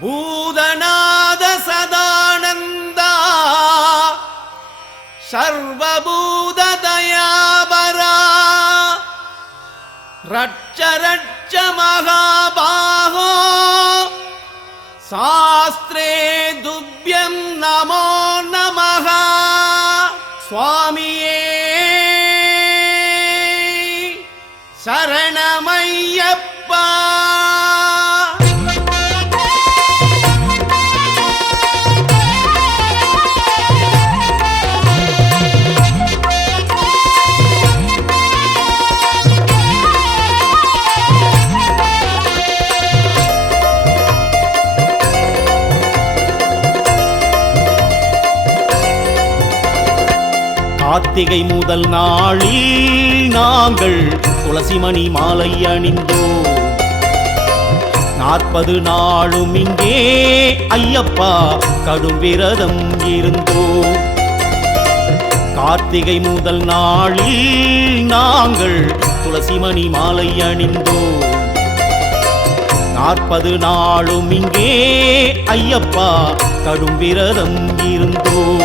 பூதநாத சதானந்தா சர்வபூததயாபரா ரட்ச ரட்ச மகாபாகோ சாஸ்திரே துப்பியம் நமோ நமக சுவாமியே. சரணமையப்ப கார்த்திகை முதல் நாளில் நாங்கள் துளசிமணி மாலை அணிந்தோம். நாற்பது நாளும் இங்கே ஐயப்பா கடும் விரதம் இருந்தோம். கார்த்திகை முதல் நாளில் நாங்கள் துளசிமணி மாலை அணிந்தோம். நாற்பது நாளும் இங்கே ஐயப்பா கடும் விரதம் இருந்தோம்.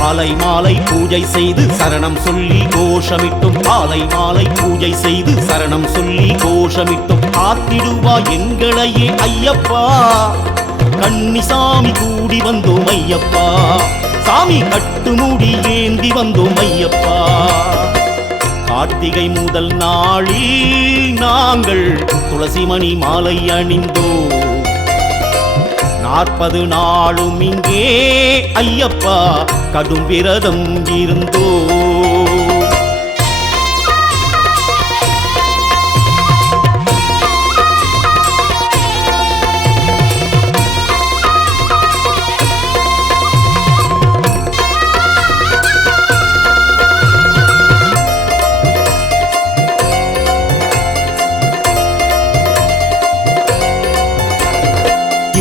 காலை மாலை பூஜை செய்து சரணம் சொல்லி கோஷமிட்டும். காலை மாலை பூஜை செய்து சரணம் சொல்லி கோஷமிட்டும். காத்திடுவா எங்களையே ஐயப்பா. கன்னிசாமி கூடி வந்தோம் ஐயப்பா. சாமி கட்டுமுடி ஏந்தி வந்தோம் ஐயப்பா. கார்த்திகை முதல் நாளில் நாங்கள் துளசிமணி மாலை அணிந்தோம். நாற்பது நாளும் இங்கே ஐயப்பா கடும் விரதம் இருந்தோ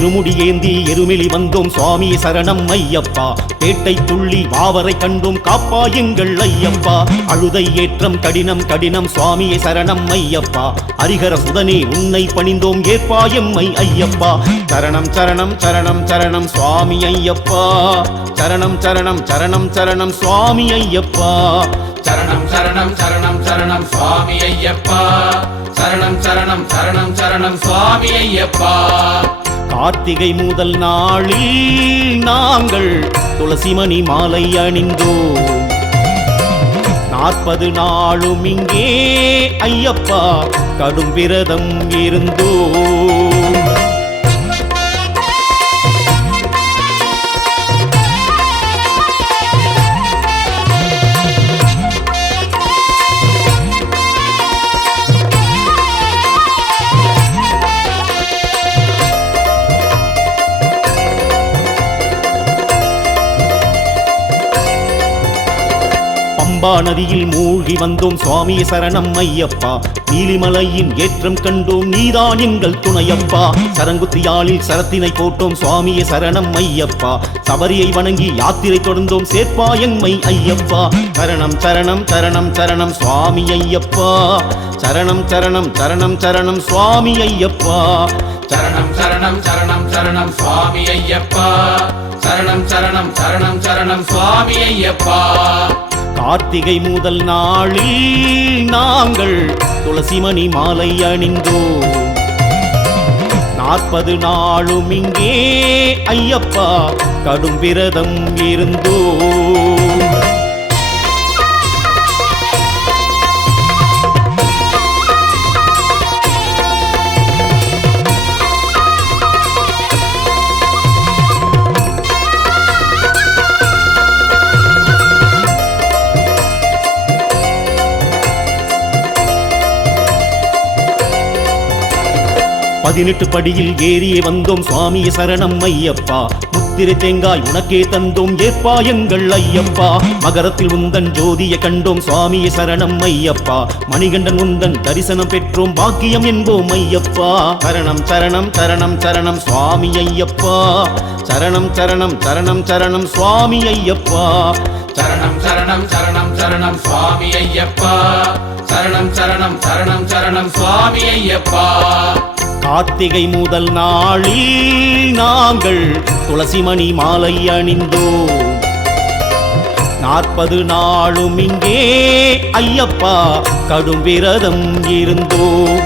திருமுடி ஏந்தி எருமெலி வந்தோம் சுவாமி சரணம் ஐயப்பா. பேட்டை துள்ளி வாவரை கண்டோம் காப்பா எங்கள் ஐயப்பா. அழுதை ஏற்றம் கடினம் கடினம் சுவாமியை சரணம் ஐயப்பா. ஹரிஹர சுதனே உன்னை பணிந்தோம் ஏற்பாயம்மை ஐயப்பா. சரணம் சரணம் சரணம் சரணம் சுவாமி ஐயப்பா. சரணம் சரணம் சரணம் சரணம் சுவாமி ஐயப்பா. சரணம் சரணம் சரணம் சரணம் சுவாமி ஐயப்பா. சரணம் சரணம் சரணம் சரணம் சுவாமி ஐயப்பா. கார்த்திகை முதல் நாளில் நாங்கள் துளசிமணி மாலை அணிந்தோம். நாற்பது நாளும் இங்கே ஐயப்பா கடும் விரதம் இருந்தோம். பம்பா நதியில் மூழ்கி வந்தோம் சுவாமி சரணம் ஐயப்பா. நீலிமலையின் ஏற்றம் கண்டோம் நீதான் எங்கள் துணையப்பா. சரங்குத்தியாளில் சரத்தினை போட்டோம் சுவாமியே சரணம் ஐயப்பா. சபரியை வணங்கி யாத்திரை தொடர்ந்தோம் சேர்ப்பா எம்மை ஐயப்பா. சரணம் சரணம் சரணம் சரணம் சுவாமி ஐயப்பா. சரணம் சரணம் சரணம் சரணம் சுவாமி ஐயப்பா. சரணம் சரணம் சரணம் சரணம் சுவாமி ஐயப்பா. சரணம் சரணம் சரணம் சரணம் சுவாமி ஐயப்பா. கார்த்திகை முதல் நாளில் நாங்கள் துளசிமணி மாலை அணிந்தோம். நாற்பது நாளும் இங்கே ஐயப்பா கடும் விரதம் இருந்தோம். பதினெட்டு படியில் ஏறியே வந்தோம் சுவாமிய சரணம் ஐயப்பா. முத்திரை தேங்காய் உனக்கே தந்தோம் ஏற்பா எங்கள் ஐயப்பா. மகரத்தில் உந்தன் ஜோதிய கண்டோம் சுவாமிய சரணம் ஐயப்பா. மணிகண்டன் உந்தன் தரிசனம் பெற்றோம் பாக்கியம் என்போம் ஐயப்பா. சரணம் சரணம் சரணம் சரணம் சுவாமி ஐயப்பா. சரணம் சரணம் சரணம் சரணம் சுவாமி ஐயப்பா. சரணம் சரணம் சரணம் சரணம் சுவாமி ஐயப்பா. சரணம் சரணம் சரணம் சரணம் சுவாமி ஐயப்பா. கார்த்திகை முதல் நாளில் நாங்கள் துளசிமணி மாலை அணிந்தோம். நாற்பது நாளும் இங்கே ஐயப்பா கடும் விரதம் இருந்தோம்.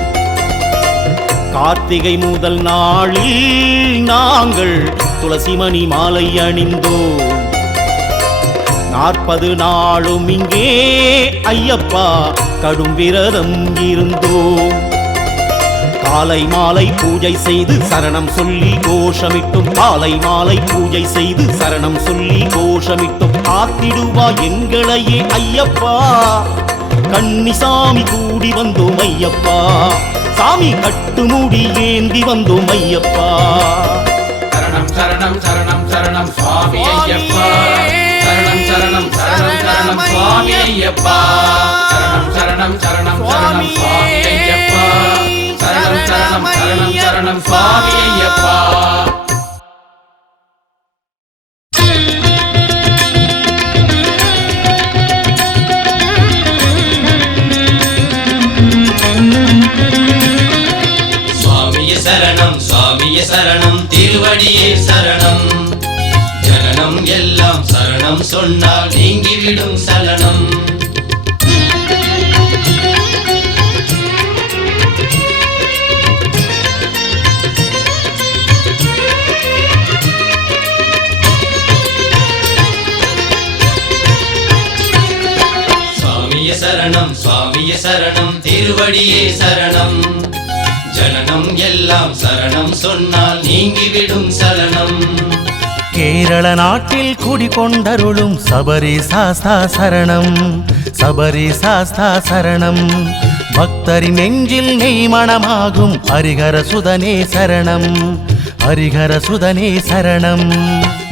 கார்த்திகை முதல் நாளில் நாங்கள் துளசிமணி மாலை அணிந்தோம். நாற்பது நாளும் இங்கே ஐயப்பா கடும் விரதம் இருந்தோம். காலை மாலை பூஜை செய்து சரணம் சொல்லி கோஷமிட்டும். காலை மாலை பூஜை செய்து சரணம் சொல்லி கோஷமிட்டும். காத்திடுவா எங்களையே ஐயப்பா. கன்னிசாமி கூடி வந்தோம் ஐயப்பா. சாமி கட்டு மூடி ஏந்தி வந்தோம் ஐயப்பா. சரணம் சரணம் சரணம் சரணம் சுவாமி ஐயப்பா. சரணம் சரணம் சரணம் சரணம் சுவாமி ஐயப்பா. சரணம் சரணம் சரணம் சரணம் சுவாமி ஐயப்பா. சரணம் சரணம் சரணம். சுவாமி ஐயப்பா. சரணம் சுவாமிய சரணம். திருவடியே சரணம். ஜனனம் எல்லாம் சரணம் சொன்னால் நீங்கிவிடும் சலனம். சரணம் சுவாமிய சரணம் திருவடியே சரணம். ஜனனம் எல்லாம் சரணம் சொன்னால் நீங்கிவிடும் சலனம். கேரள நாட்டில் குடிகொண்டருளும் சபரி சாஸ்தா சரணம் சபரி சாஸ்தா சரணம். பக்தரின் நெஞ்சில் நெய்மணமாகும் ஹரிகர சுதனே சரணம் ஹரிகர சுதனே சரணம்.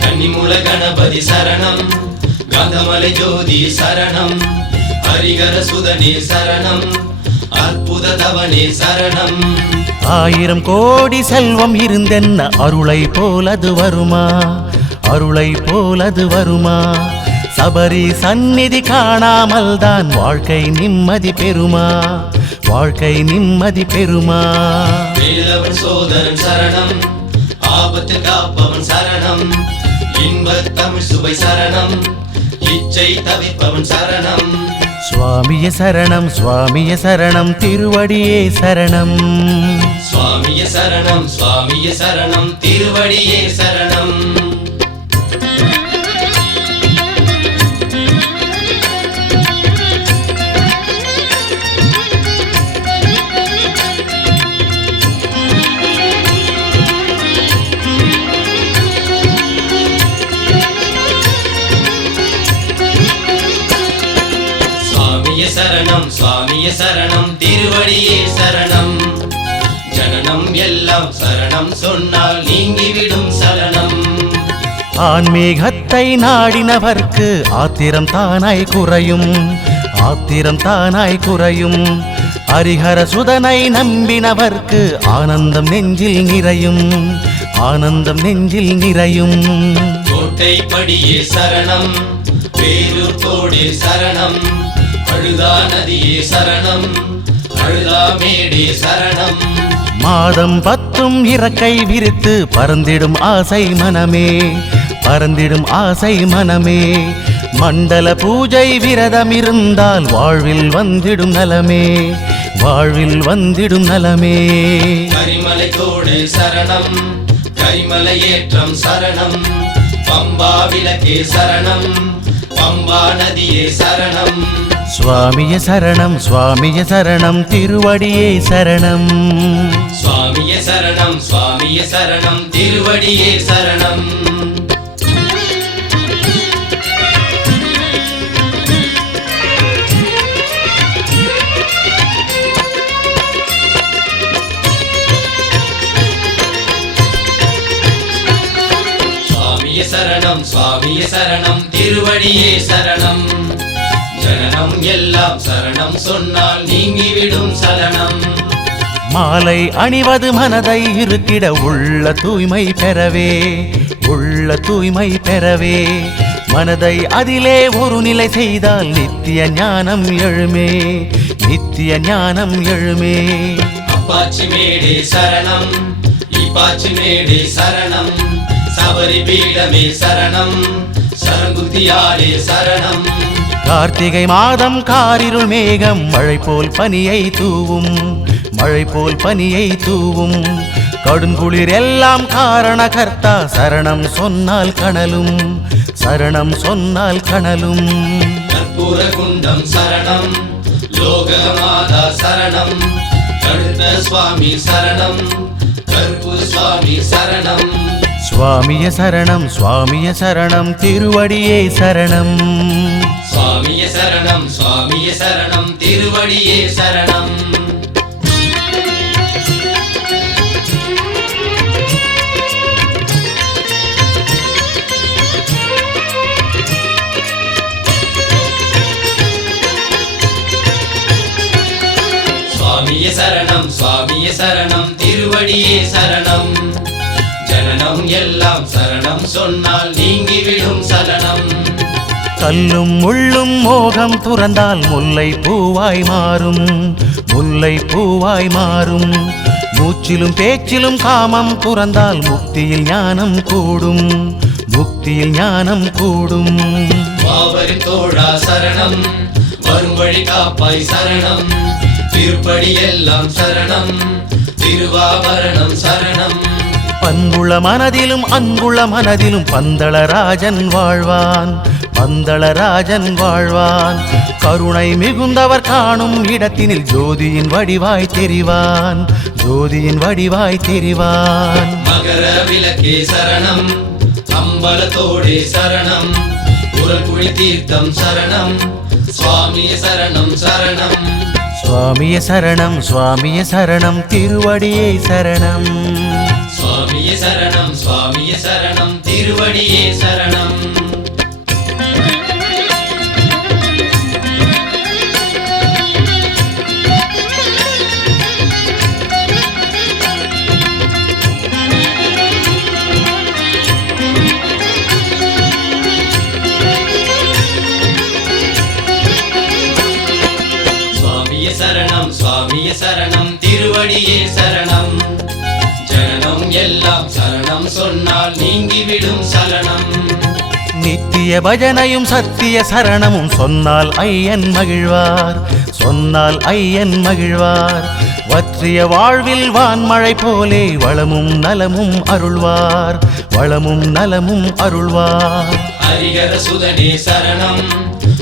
கன்னிமுல கணபதி சரணம் காந்தமலை ஜோதி சரணம். ஹரிகர சுதனே சரணம். அற்புத தவனே சரணம். ஆயிரம் கோடி செல்வம் இருந்தென்ன அருளை போலது வருமா? அருளை போலது வருமா? சபரி சந்நிதி காணாமல் தான் வாழ்க்கை நிம்மதி பெறுமா? வாழ்க்கை நிம்மதி பெறுமா? வேலவன் சோதரன் சரணம். ஆபத்து காப்பவன் சரணம். இன்பத் தமிழ் சுவை சரணம். இச்சை தவிப்பவன் சரணம். சுவாமிய சரணம் சுவாமிய சரணம் திருவடியே சரணம். சுவாமிய சரணம் சுவாமிய சரணம் திருவடியே சரணம். சுவாமிய சரணம் திருவடியே சரணம். ஜனனம் எல்லாம் சரணம் சொன்னால் நீங்கிவிடும் சலனம். ஆன்மீகத்தை நாடினவர்க்கு ஆத்திரம் தானாய் குறையும். ஆத்திரம் தானாய் குறையும். ஹரிஹர சுதனை நம்பினவர்க்கு ஆனந்தம் நெஞ்சில் நிறையும். ஆனந்தம் நெஞ்சில் நிறையும். கோட்டை படியே சரணம் தோடே சரணம். அழுதா நதியே சரணம் அழுதா மேடே சரணம். மாதம் பத்தும் இறக்கை விரித்து பறந்திடும் ஆசை மனமே பறந்திடும் ஆசை மனமே. மண்டல பூஜை விரதம் இருந்தால் வாழ்வில் வந்திடும் நலமே வாழ்வில் வந்திடும் நலமே. கரிமலை தோடு சரணம் கரிமலை ஏற்றம் சரணம் பம்பா விளக்கே சரணம். பம்பா நதியே சரணம். சுவாமிய சரணம் சுவாமிய சரணம் திருவடியே சரணம். சுவாமிய சரணம் சுவாமிய சரணம் திருவடியே சரணம். சரணம் சுவாமிய சரணம் திருவடியே சரணம். ஜனனம் எல்லாம் சரணம் சொன்னால் நீங்கிவிடும் சலனம். மாலை அணிவது மனதை இருக்கிட உள்ள தூய்மை பெறவே உள்ள தூய்மை பெறவே. மனதை அதிலே ஒரு நிலை செய்தால் நித்திய ஞானம் எழுமே நித்திய ஞானம் எழுமே. அப்ப காப்பாச்சி மேடே சரணம் இப்பாச்சி மேடே சரணம். சபரி பீடமே சரணம். சரங்குத்தியாரே சரணம். கார்த்திகை மாதம் காரிருள் மேகம் மழை போல் பனியை தூவும். மழை போல் பனியை தூவும். கடுங்குளிர் எல்லாம் காரண கர்த்தா சரணம் சொன்னால் கனலும். சரணம் சொன்னால் கனலும். கற்பூர குண்டம் சரணம். லோகமாதா சரணம். கழுத்த சுவாமி சரணம். கற்பூர சுவாமி சரணம். சுவாமிய சரணம் சுவாமிய சரணம் திருவடியே சரணம். சுவாமிய சரணம் சுவாமிய சரணம் திருவடியே சரணம். சுவாமிய சரணம் சுவாமிய சரணம் திருவடியே சரணம். ஜனனம் எல்லாம் சரணம் சொன்னால் நீங்கிவிடும் சலனம். கல்லும் முள்ளும் மோகம் துறந்தால் முல்லை பூவாய் மாறும். முல்லை பூவாய் மாறும். மூச்சிலும் பேச்சிலும் காமம் துறந்தால் முக்தியில் ஞானம் கூடும். முக்தியில் ஞானம் கூடும். பாவரி தோழா சரணம் வரும் வழி காப்பாய் சரணம். திருப்படி எல்லாம் சரணம் திருவாபரணம் சரணம். பண்புள்ள மனதிலும் அன்புள்ள மனதிலும் பந்தளராஜன் வாழ்வான். பந்தளராஜன் வாழ்வான். கருணை மிகுந்தவர் காணும் இடத்தினில் ஜோதியின் வடிவாய் தெரிவான். ஜோதியின் வடிவாய் தெரிவான். மகர விளக்கே சரணம். அம்பலத்தோடே சரணம். புறக்குழி தீர்த்தம் சரணம். சுவாமிய சரணம் சரணம். சுவாமிய சரணம் சுவாமிய சரணம். திருவடியே சரணம். சரணம் சுவாமிய சரணம் திருவடியே சரணம். சுவாமிய சரணம் சுவாமிய சரணம் திருவடியே சரணம். சரணம் சொன்னால் நீங்கிவிடும் சலனம். நித்திய பஜனையும் சத்திய சரணமும் சொன்னால் ஐயன் மகிழ்வார். சொன்னால் ஐயன் மகிழ்வார். வற்றிய வாழ்வில் வான்மழை போலே வளமும் நலமும் அருள்வார். வளமும் நலமும் அருள்வார். ஹரிகர சுதனே சரணம்.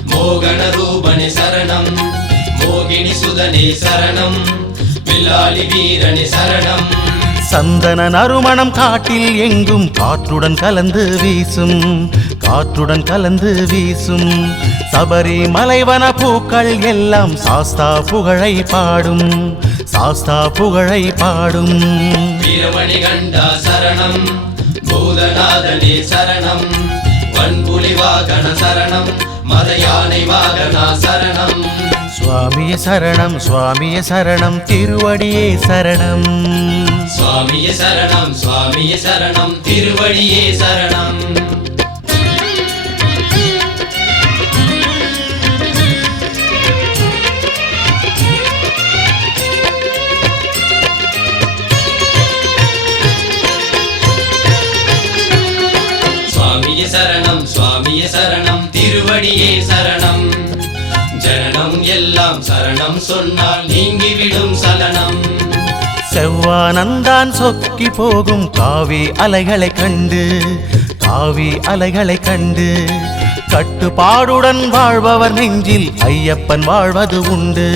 மோகன ரூபனே சரணம். மோகினி சுதனே சரணம். வில்லாளி வீரனே சரணம். சந்தன நறுமணம் காட்டில் எங்கும் காற்றுடன் கலந்து வீசும் காற்றுடன் கலந்து வீசும். சபரி மலைவன பூக்கள் எல்லாம் சாஸ்தா புகழை பாடும் சாஸ்தா புகழை பாடும். வீரமணி கண்டா சரணம் பூதநாதனே சரணம் வன்புலி வாகன சரணம் மத யானை வாகனா சரணம். சுவாமிய சரணம் சுவாமிய சரணம் திருவடியே சரணம். சுவாமிய சரணம் சுவாமிய சரணம் திருவடியே சரணம். சுவாமிய சரணம் சுவாமிய சரணம் திருவடியே சரணம். ஜனனம் எல்லாம் சரணம் சொன்னால் நீங்கிவிடும் சலனம். செவ்வானந்தான் சொக்கி போகும் காவி அலைகளை கண்டு காவி அலைகளை கண்டு கட்டுப்பாடுடன் வாழ்பவர் நெஞ்சில் ஐயப்பன் வாழ்வது உண்டு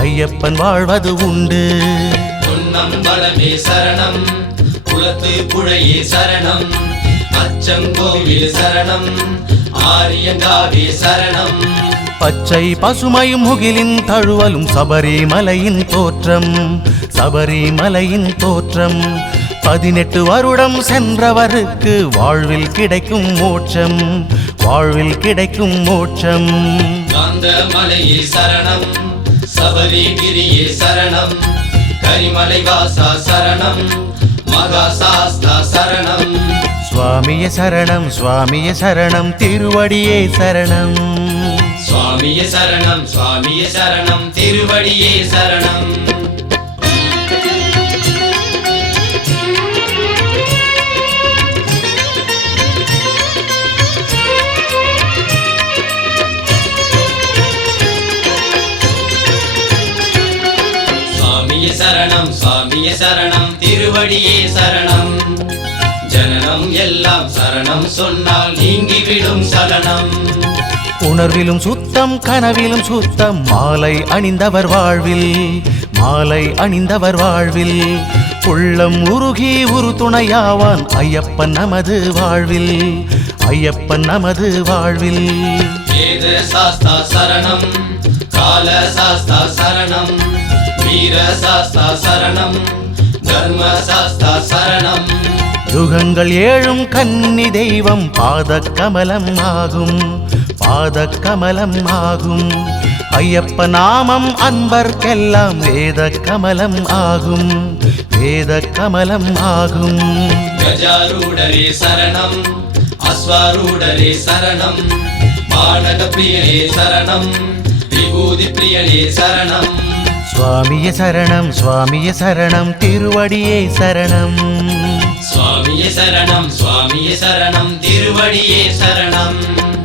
ஐயப்பன் வாழ்வது உண்டு. பொன்னம் பலமே சரணம் குளத்து புழையே சரணம் அச்சங்கோவில் சரணம் ஆரியங்காவே சரணம். பச்சை பசுமையும் முகிலின் தழுவலும் சபரிமலையின் தோற்றம் சபரிமலையின் தோற்றம். பதினெட்டு வருடம் சென்றவருக்கு வாழ்வில் கிடைக்கும் மோட்சம். வாழ்வில் கிடைக்கும் மோட்சம். மலையே சரணம். சபரிகிரியே சரணம். கரிமலை வாசா சரணம். மகா சாஸ்தா சரணம். சுவாமிய சரணம் சுவாமிய சரணம் திருவடியே சரணம். சுவாமிய சரணம் சுவாமிய சரணம் திருவடியே சரணம். சரணம் திருவடியே சரணம். ஜனனம் எல்லாம் சரணம் சொன்னால் நீங்கிவிடும் சலனம். உணர்விலும் சுத்தம் கனவிலும் சுத்தம் மாலை அணிந்தவர் வாழ்வில் மாலை அணிந்தவர் வாழ்வில். உள்ளம் உருகி உரு துணையாவான் ஐயப்பன் நமது வாழ்வில் ஐயப்பன் நமது வாழ்வில். வேத சாஸ்தா சரணம் கால சாஸ்தா சரணம் வீர சாஸ்தா சரணம். தர்ம சாஸ்தா சரணம் யுகங்கள் ஏழும் கன்னி தெய்வம் பாத கமலம் ஆகும். பாத கமலம் ஆகும். ஐயப்ப நாமம் அன்பர்க்கெல்லாம் வேத கமலம் ஆகும். வேத கமலம் ஆகும். கஜாரூடரே சரணம் அஸ்வாரூடரே சரணம் பானக பிரியனே சரணம் விபூதி பிரியனே சரணம். சுவாமிய சரணம் சுவாமிய சரணம் திருவடியே சரணம். சுவாமிய சரணம் சுவாமிய சரணம் திருவடியே சரணம்.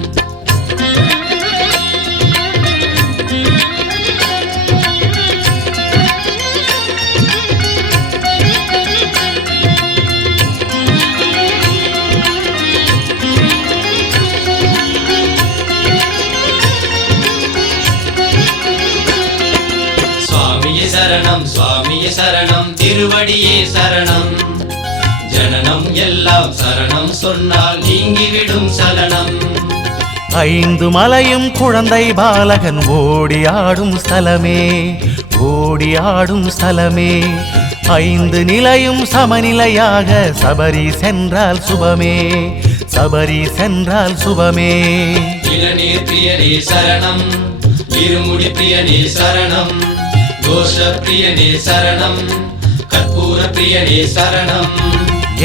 திருவடியே சரணம். ஜனனம் எல்லாம் சரணம் சொன்னால் நீங்கிவிடும் சலனம். ஐந்து மலையும் குழந்தை பாலகன் ஓடி ஆடும் ஸ்தலமே ஓடி ஆடும் ஸ்தலமே. ஐந்து நிலையும் சமநிலையாக சபரி சென்றால் சுபமே சபரி சென்றால் சுபமே. இளநீர் பிரியனே சரணம் இருமுடி பிரியனே சரணம் கோஷ பிரியனே சரணம். கற்பூர பிரியனே சரணம்.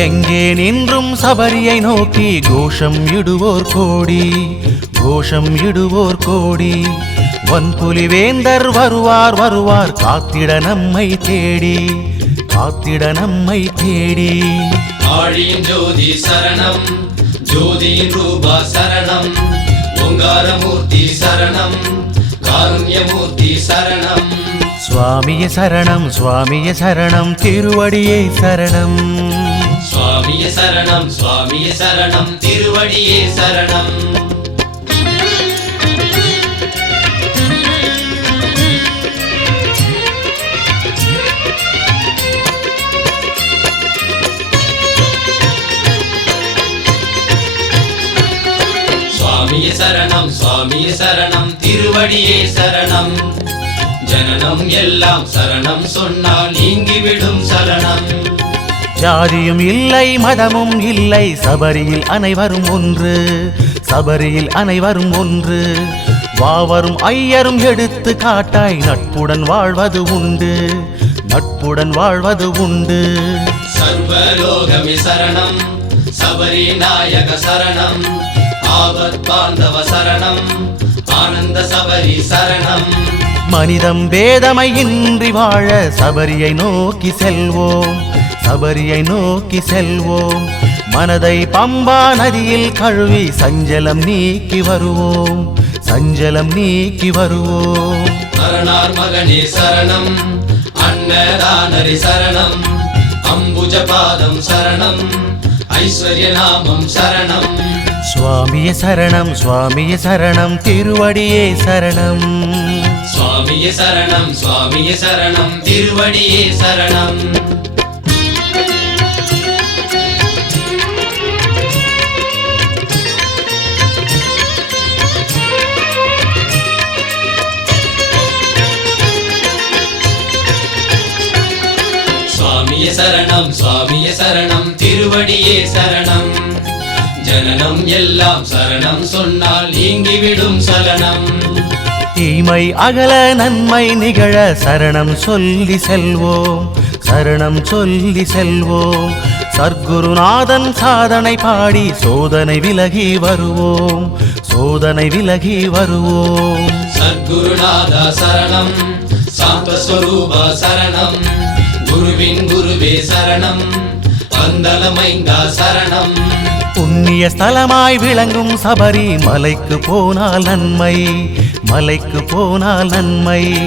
எங்கே நின்றும் சபரியை நோக்கி கோஷம் இடுவோர் கோடி கோஷம் இடுவோர் கோடி. வன்புலி வேந்தர் வருவார் வருவார் காத்திட நம்மை தேடி காத்திட நம்மை தேடி. ஆழியின் ஜோதி சரணம் ஜோதியின் ரூபா சரணம் ஓங்காரமூர்த்தி சரணம் காருண்யமூர்த்தி சரணம். சுவாமிய சரணம் சுவாமிய சரணம் திருவடியே சரணம். சுவாமிய சரணம் சுவாமிய சரணம் திருவடியே சரணம். சுவாமிய சரணம் சுவாமிய சரணம் திருவடியே சரணம். ஜனனம் எல்லாம் சரணம் சொன்னால் நீங்கிவிடும் சலனம் ஜாதியும் இல்லை மதமும் இல்லை சபரியில் அனைவரும் ஒன்று. சபரியில் அனைவரும் ஒன்று. வாவரும் ஐயரும் எடுத்து காட்டாய் நட்புடன் வாழ்வது உண்டு. நட்புடன் வாழ்வது உண்டு. சர்வலோகமே சரணம் சபரி நாயக சரணம் ஆபத் பாந்தவ சரணம் ஆனந்த சபரி சரணம். மனிதம் வேதமை இன்றி வாழ சபரியை நோக்கி செல்வோம் சபரியை நோக்கி செல்வோம். மனதை பம்பா நதியில் கழுவி சஞ்சலம் நீக்கி வருவோம் சஞ்சலம் நீக்கி வருவோம். அரணார் மகனே சரணம் அன்னதானரி சரணம் அம்புஜ பாதம் சரணம் ஐஸ்வர்ய நாமம் சரணம். சுவாமிய சரணம் சுவாமிய சரணம் திருவடியே சரணம். சுவாமியே சரணம் சுவாமியே சரணம் திருவடியே சரணம். சுவாமியே சரணம் சுவாமியே சரணம் திருவடியே சரணம். ஜனனம் எல்லாம் சரணம் சொன்னால் நீங்கிவிடும் சலனம். தீமை அகல நன்மை நிகழ சரணம் சொல்லி செல்வோம். சரணம் சொல்லி செல்வோம். சர்க்குருநாதன் சாதனை பாடி சோதனை விலகி வருவோம். சோதனை விலகி வருவோம். சத்குருநாத சரணம் சாந்தஸ்வரூப சரணம் குருவின் குருவே சரணம் பந்தலமைந்தா சரணம். புண்ணிய ஸ்தலமாய் விளங்கும் சபரி மலைக்கு போனால் நன்மை. மலைக்கு போனால் நன்மை.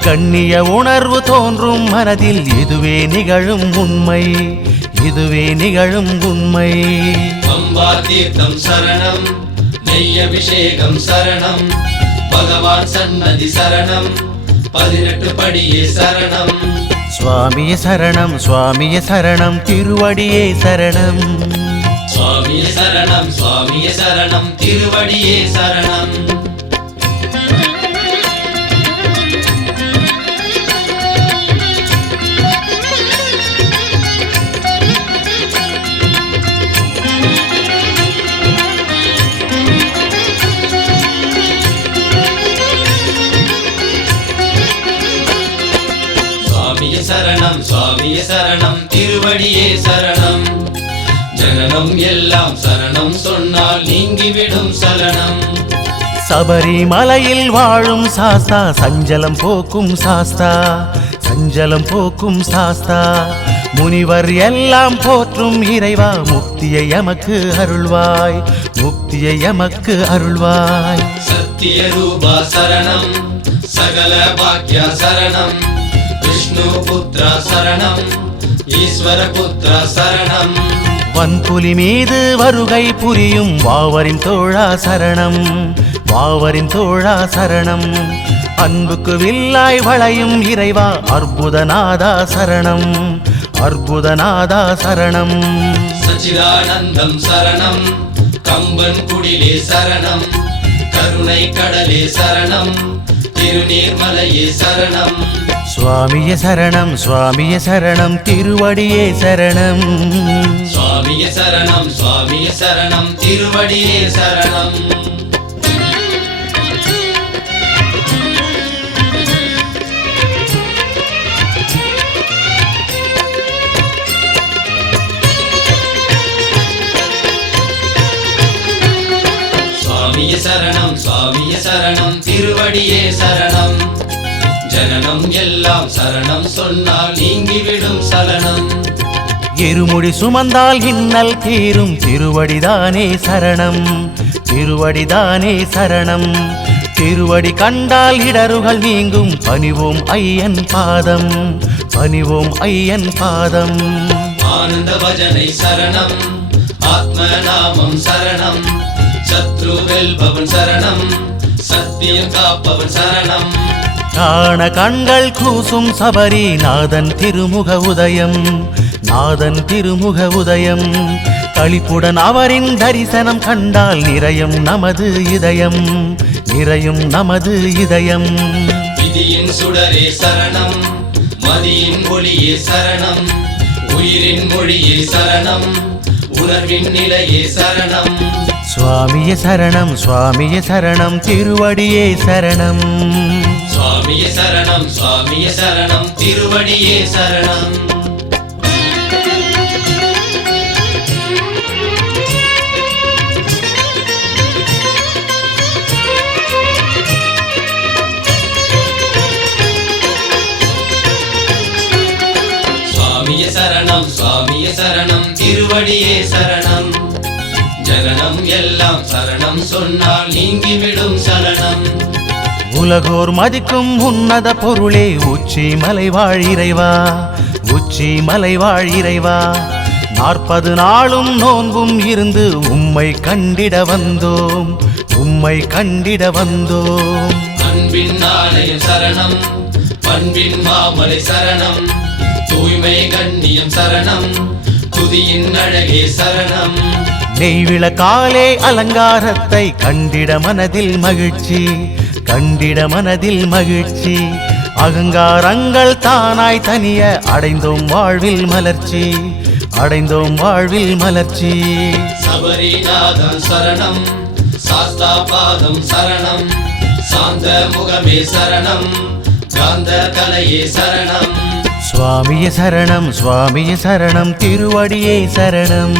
கண்ணிய உணர்வு தோன்றும் மனதில் இதுவே நிகழும் உண்மை. இதுவே நிகழும் உண்மை. பம்பா தீர்த்தம் சரணம் நெய் அபிஷேகம் சரணம் பகவான் சன்னதி சரணம் பதினெட்டு படியே சரணம். சுவாமிய சரணம் சுவாமிய சரணம் திருவடியே சரணம். சுவாமிய சரணம் சுவாமிய சரணம் திருவடியே சரணம். சரணம் திருவடியே சரணம். ஜனனம் எல்லாம் சரணம் சொன்னால் நீங்கிவிடும் சலனம். சபரிமலையில் வாழும் சாஸ்தா சஞ்சலம் போக்கும் சாஸ்தா சஞ்சலம் போக்கும் சாஸ்தா. முனிவர் எல்லாம் போற்றும் இறைவா முக்தியை எமக்கு அருள்வாய் முக்தியை எமக்கு அருள்வாய். சத்திய ரூபா சரணம் சகல பாக்யா சரணம். விஷ்ணு புத்ரா சரணம் ஈஸ்வர புத்ரா சரணம். வன்புலி மீது வருகை புரியும் வாவரின் தோழா சரணம் வாவரின் தோழா சரணம். அன்புக்கு வில்லாய் வளையும் இறைவா அற்புதநாதா சரணம் அற்புதநாதா சரணம். சச்சிதானந்தம் சரணம் கம்பன் குடிலே சரணம் கருணை கடலே சரணம் திருநீர்மலையே சரணம். சுவாமிய சரணம் சுவாமிய சரணம் திருவடியே சரணம். சுவாமிய சரணம் சுவாமிய சரணம் திருவடியே சரணம். சுவாமிய சரணம் சுவாமிய சரணம் திருவடியே சரணம். ஜனனம் எல்லாம் சரணம் சொன்னால் நீங்கிவிடும் சலனம் இருமுடி சுமந்தால் இன்னல் தீரும் திருவடிதானே சரணம். திருவடிதானே சரணம். திருவடி கண்டால் இடருகள் நீங்கும் பணிவோம் ஐயன் பாதம். பணிவோம் ஐயன் பாதம். ஆனந்த பஜனை சரணம் ஆத்ம நாமம் சரணம். சத்ரு வெல்பவன் சரணம் சத்தியம் காப்பவன் சரணம். காண கண்கள் கூசும் சபரி நாதன் திருமுக உதயம். நாதன் திருமுக உதயம். களிப்புடன் அவரின் தரிசனம் கண்டால் நிறையும் நமது இதயம். நிறையும் நமது இதயம். விதியின் சுடரே சரணம் மதியின் ஒளியே சரணம் உயிரின் மொழியே சரணம் உணர்வின் நிலையே சரணம். சுவாமிய சரணம் சுவாமிய சரணம் திருவடியே சரணம். சுவாமிய சரணம் சுவாமிய சரணம் திருவடியே சரணம். சுவாமிய சரணம் சுவாமிய சரணம் திருவடியே சரணம். ஜனனம் எல்லாம் சரணம் சொன்னால் நீங்கிவிடும் சலனம் உலகோர் மதிக்கும் உன்னத பொருளே உச்சி மலைவாழ் இறைவா உச்சி மலைவாழ் இறைவா. நாற்பது நாளும் நோன்பும் இருந்து உம்மை கண்டிட வந்தோம் உம்மை கண்டிட வந்தோம். அன்பின் ஆலயம் சரணம் பண்பின் மாமலை சரணம் தூய்மை கண்ணியம் சரணம் துதியின் அழகே சரணம். நெய்விளக்காலே அலங்காரத்தை கண்டிட மனதில் மகிழ்ச்சி கண்டிட மனதில் மகிழ்ச்சி. அகங்காரங்கள் தானாய் தனிய அடைந்தோம் வாழ்வில் மலர்ச்சி. அடைந்தோம் வாழ்வில் மலர்ச்சி. சபரிநாதன் சரணம் சாஸ்தா பாதம் சரணம் சாந்த முகமே சரணம் காந்த கலையே சரணம். சுவாமிய சரணம் சுவாமிய சரணம் திருவடியே சரணம்.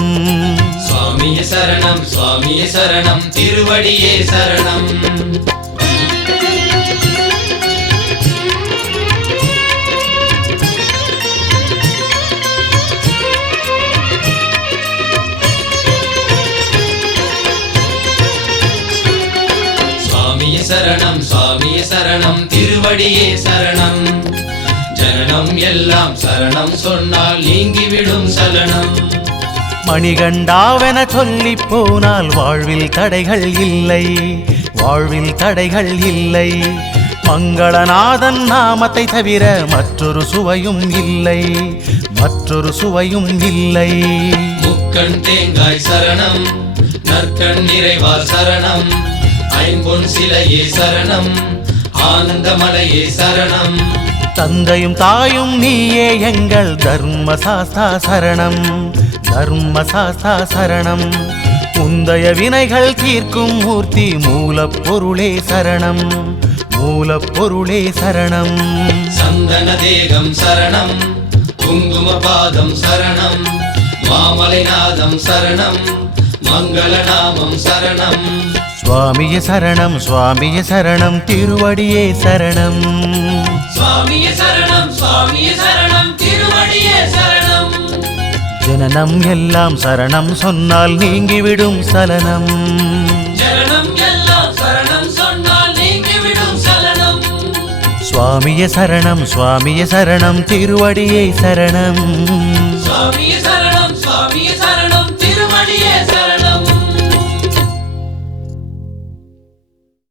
சுவாமிய சரணம் சுவாமிய சரணம் திருவடியே சரணம். சரணம் திருவடியே சரணம். ஜனனம் எல்லாம் சரணம் சொன்னால் நீங்கிவிடும் சலனம். மணிகண்டாவென சொல்லி போனால் வாழ்வில் தடைகள் இல்லை வாழ்வில் தடைகள் இல்லை. மங்களநாதன் நாமத்தை தவிர மற்றொரு சுவையும் இல்லை மற்றொரு சுவையும் இல்லை. முக்கண் தேங்காய் சரணம் நற்கண் நிறைவால் சரணம் ஐம்பொன் சிலையே சரணம். ஆனந்தமலையே சரணம். தந்தையும் தாயும் நீயே எங்கள் தர்மசாஸ்தா சரணம். தர்மசாஸ்தா சரணம். உந்தய வினைகள் தீர்க்கும் மூர்த்தி மூலப்பொருளே சரணம். மூலப்பொருளே சரணம். சந்தன தேகம் சரணம். குங்கும பாதம் சரணம். மாமலைநாதம் சரணம். மங்களநாமம் சரணம். சுவாமிய சரணம் சுவாமிய சரணம் திருவடியே சரணம். சுவாமியே சரணம் சுவாமியே சரணம் திருவடியே சரணம். ஜனனம் எல்லாம் சரணம் சொன்னால் நீங்கிவிடும் சலனம். ஜனனம் எல்லாம் சரணம் சொன்னால் நீங்கிவிடும் சலனம். சுவாமிய சரணம் சுவாமிய சரணம் திருவடியே சுவாமியே சரணம்